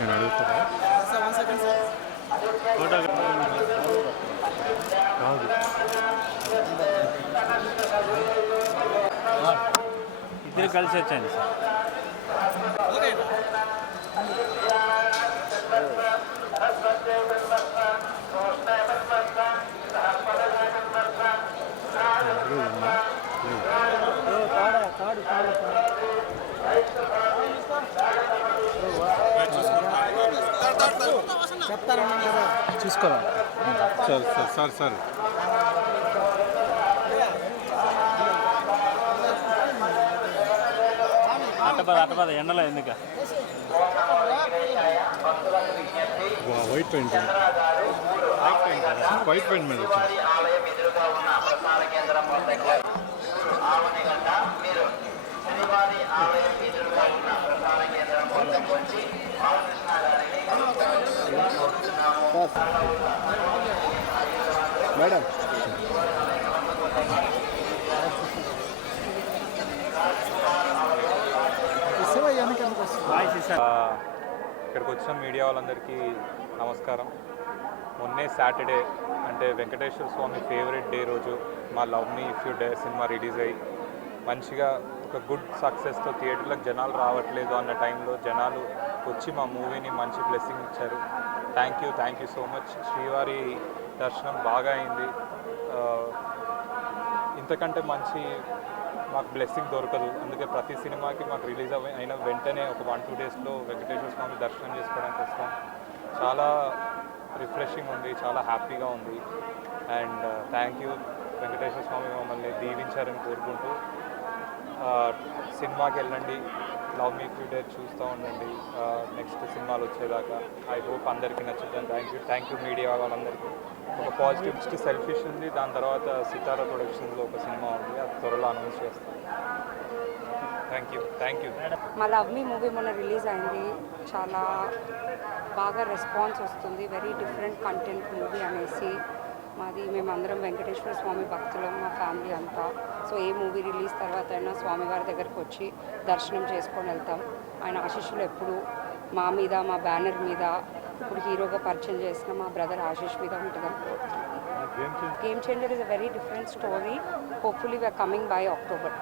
నేను ఫోటో కాదు ఇద్దరు కలిసి వచ్చాను సార్. ఓకే ఎవరు ఉందా చూసుకోవాలి. Sir sir sir sir. అట్టపద అట్టపద ఎండలో ఎందుకు? White paint. వైట్ పెయింట్ మీద వచ్చింది. మేడం. ఇక్కడికి వచ్చిన మీడియా వాళ్ళందరికీ నమస్కారం. మొన్నే సాటర్డే అంటే వెంకటేశ్వర స్వామి ఫేవరెట్ డే రోజు మా love me if you dare cinema release అయ్యి మంచిగా ఒక గుడ్ సక్సెస్తో థియేటర్లకు జనాలు రావట్లేదు అన్న టైంలో జనాలు వచ్చి మా మూవీని మంచి బ్లెస్సింగ్ ఇచ్చారు. Thank you thank you so much శ్రీవారి దర్శనం బాగా అయింది. ఇంతకంటే మంచి మాకు బ్లెస్సింగ్ దొరకదు. అందుకే ప్రతి సినిమాకి మాకు రిలీజ్ అయిన వెంటనే ఒక వన్ టూ డేస్లో వెంకటేశ్వర స్వామి దర్శనం చేసుకోవడానికి వస్తాం చాలా రిఫ్రెషింగ్ ఉంది చాలా హ్యాపీగా ఉంది. And thank you Venkateswara Swamy మమ్మల్ని దీవించారని కోరుకుంటూ సినిమాకి వెళ్ళండి. లవ్ మీ ఫ్యూ చూస్తూ ఉండండి. నెక్స్ట్ సినిమాలు వచ్చేదాకా. ఐ హోప్ అందరికీ నచ్చుతుంది. Thank you thank you media వాళ్ళందరికీ. ఒక పాజిటివ్ నెక్స్ట్ సెల్ఫిష్ ఉంది. దాని తర్వాత సితారా ప్రొడక్షన్స్లో ఒక సినిమా ఉంది. అది త్వరలో అనౌన్స్ చేస్తాం థ్యాంక్ యూ థ్యాంక్ యూ మా లవ్ మీ మూవీ మొన్న రిలీజ్ అయింది. చాలా బాగా రెస్పాన్స్ వస్తుంది. వెరీ డిఫరెంట్ కంటెంట్ మూవీ అనేసి. మాది మేమందరం వెంకటేశ్వర స్వామి భక్తులం మా ఫ్యామిలీ అంతా. సో ఏ మూవీ రిలీజ్ తర్వాత అయినా స్వామివారి దగ్గరకు వచ్చి దర్శనం చేసుకొని వెళ్తాం. ఆయన ఆశీస్సులు ఎప్పుడు మా మీద మా బ్యానర్ మీద ఇప్పుడు హీరోగా పరిచయం చేసిన మా బ్రదర్ ఆశీష్ మీద ఉంటుందని కోరుతున్నాను Game Changer is a very different story hopefully we are coming by October